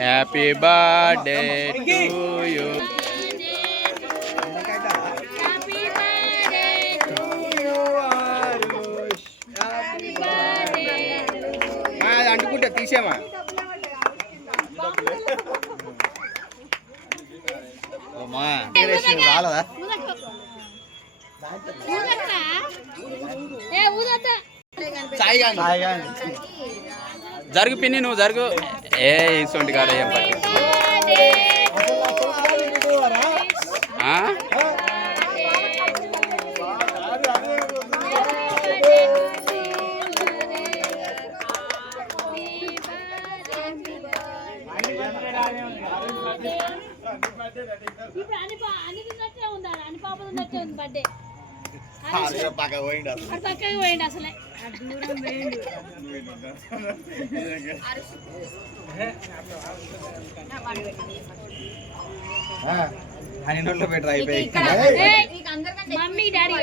Happy birthday to you. అంటుకుంటా తీసేమా. రాలదా జరుగు పిన్ని, నువ్వు జరుగు. ఇసొంటి కాడ ఏం పట్టి పక్కకు పోయిండు అసలే. అని నోట్లో పెట్టరు అయిపోయి మమ్మీ డాడీ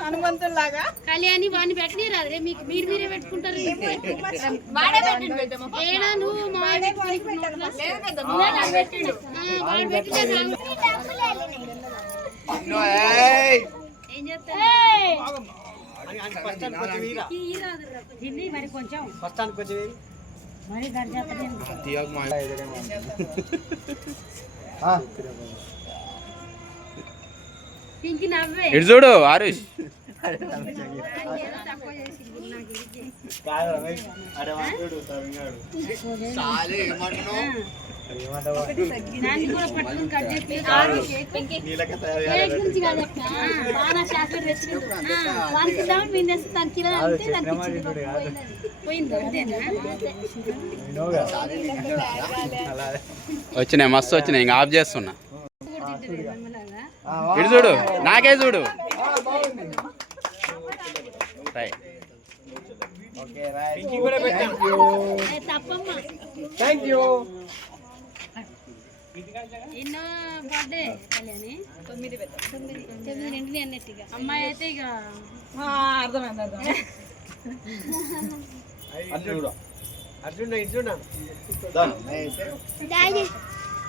హనుమంతులాగా కళ్యాణి వాడిని పెట్టినరా రే, మీకు మీరే పెట్టుకుంటారు. మరి కొంచెం ఇటు చూడు ఆరుష్. వచ్చినాయి, మస్తు వచ్చినాయి. ఇంకా ఆఫ్ చేస్తున్నా. ఇటు చూడు, నాకే చూడు. ఎన్నో బర్త్డే కళ్యాణి? 9 అన్నట్టుగా. అమ్మాయి అయితే ఇక అర్థమైంది.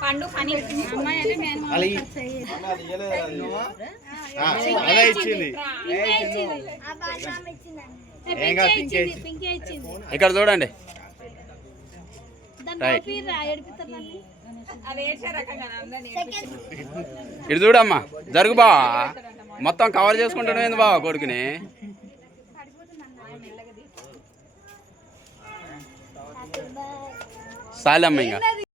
పండు పని అమ్మాయి అంటే ఇక్కడ చూడండి. ఇటు చూడమ్మా, జరుగు బావా. మొత్తం కవర్ చేసుకుంటాను బావా కొడుకుని. సాలమ్మ ఇంకా